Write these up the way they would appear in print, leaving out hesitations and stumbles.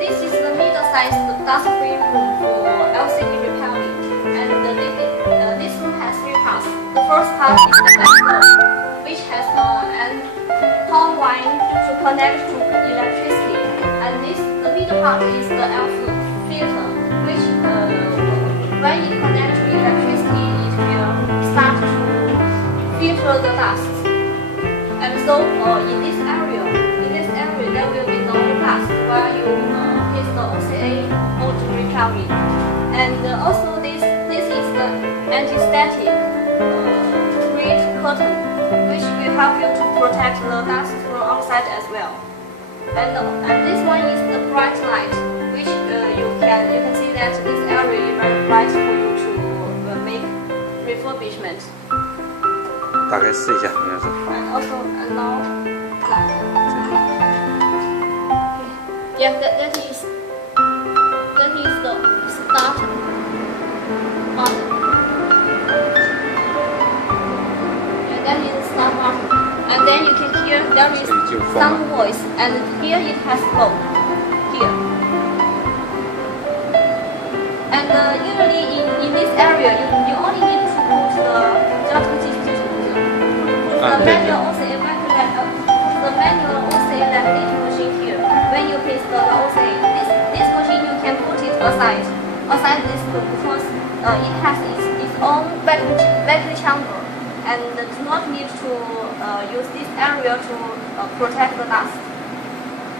this is the middle-sized dust-free room for LCD repairing, and this room has 3 parts. The first part is the back floor, which has an power line to connect to electricity, and the middle part is the air filter, which when it connects to electricity, it will start to filter the dust. And so in this area there will be no dust while you hit the OCA or to repairing. And also this is the anti-static grid curtain, which will help you to protect the dust from outside as well. And this one is the bright light, which you can see that this area is very bright for you to make refurbishment. 打开试一下，应该是。And also allow light. Yeah, that is the start button. And that is the start button. And then you can hear there is some voice, and here it has flow. Here. And usually in this area, you only need to put the manual OCA laminating machine here. When you place the OCA, this machine you can put it aside this room, because it has its own vacuum chamber, and do not need to use this area to protect the dust.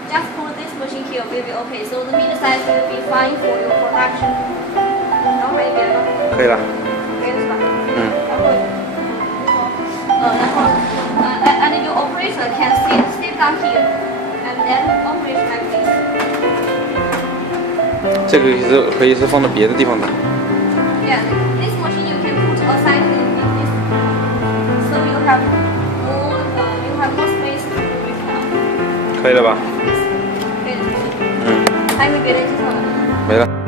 Just put this machine here will be okay. So the middle size will be fine for your production. 然后一边呢？可以了。可以了是吧？and your operator can sit down here and then operate like this. 这个可以是放到别的地方的。Yeah, this machine you can put aside in this, so you have more space to repair. 可以了吧？可以了。还有没别的介绍了？没了。